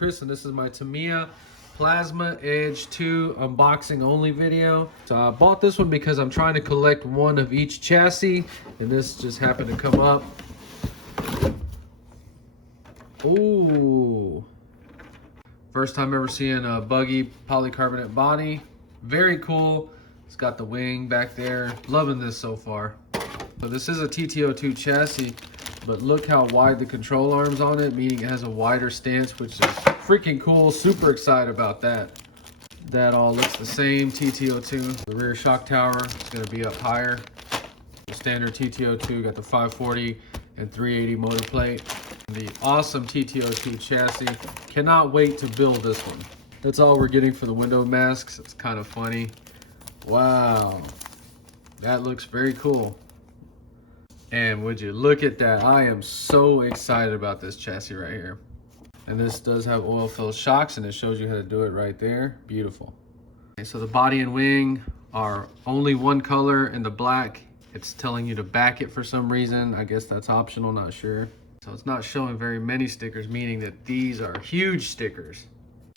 Chris, and this is my Tamiya Plasma Edge II unboxing only video. So I bought this one because I'm trying to collect one of each chassis, and this just happened to come up. Ooh. First time ever seeing a buggy polycarbonate body. Very cool. It's got the wing back there. Loving this so far. So this is a TT-02 chassis, but look how wide the control arm's on it, meaning it has a wider stance, which is freaking cool. Super excited about that. That all looks the same, TT-02. The rear shock tower is gonna be up higher. The standard TT-02 got the 540 and 380 motor plate. The awesome TT-02 chassis. Cannot wait to build this one. That's all we're getting for the window masks. It's kind of funny. Wow, that looks very cool. And would you look at that? I am so excited about this chassis right here. And this does have oil-filled shocks, and it shows you how to do it right there. Beautiful. Okay, so the body and wing are only one color in the black. It's telling you to back it for some reason. I guess that's optional, not sure. So it's not showing very many stickers, meaning that these are huge stickers.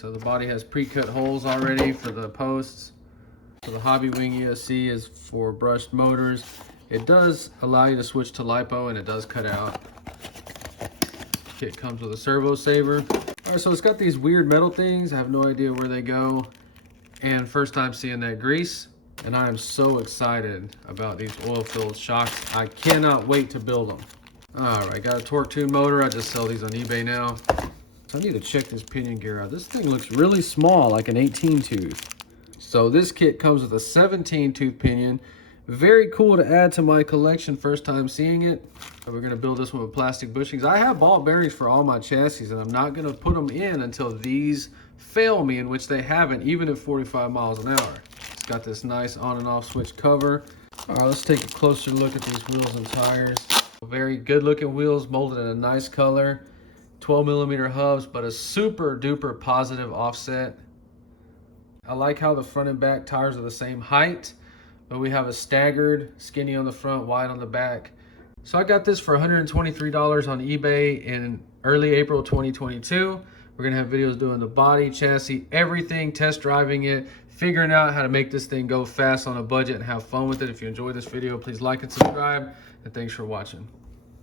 So the body has pre-cut holes already for the posts. So the hobby wing ESC is for brushed motors. It does allow you to switch to LiPo, and it does cut out. Kit comes with a servo saver. All right, so it's got these weird metal things. I have no idea where they go. And first time seeing that grease. And I am so excited about these oil-filled shocks. I cannot wait to build them. All right, got a torque tune motor. I just sell these on eBay now. So I need to check this pinion gear out. This thing looks really small, like an 18 tooth. So this kit comes with a 17 tooth pinion. Very cool to add to my collection, first time seeing it. We're gonna build this one with plastic bushings. I have ball bearings for all my chassis, and I'm not gonna put them in until these fail me, in which they haven't, even at 45 miles an hour. It's got this nice on and off switch cover. All right, let's take a closer look at these wheels and tires. Very good looking wheels, molded in a nice color. 12mm hubs, but a super duper positive offset. I like how the front and back tires are the same height, but we have a staggered, skinny on the front, wide on the back. So I got this for $123 on eBay in early April 2022. We're gonna have videos doing the body, chassis, everything, test driving it, figuring out how to make this thing go fast on a budget and have fun with it. If you enjoyed this video, please like and subscribe, and thanks for watching.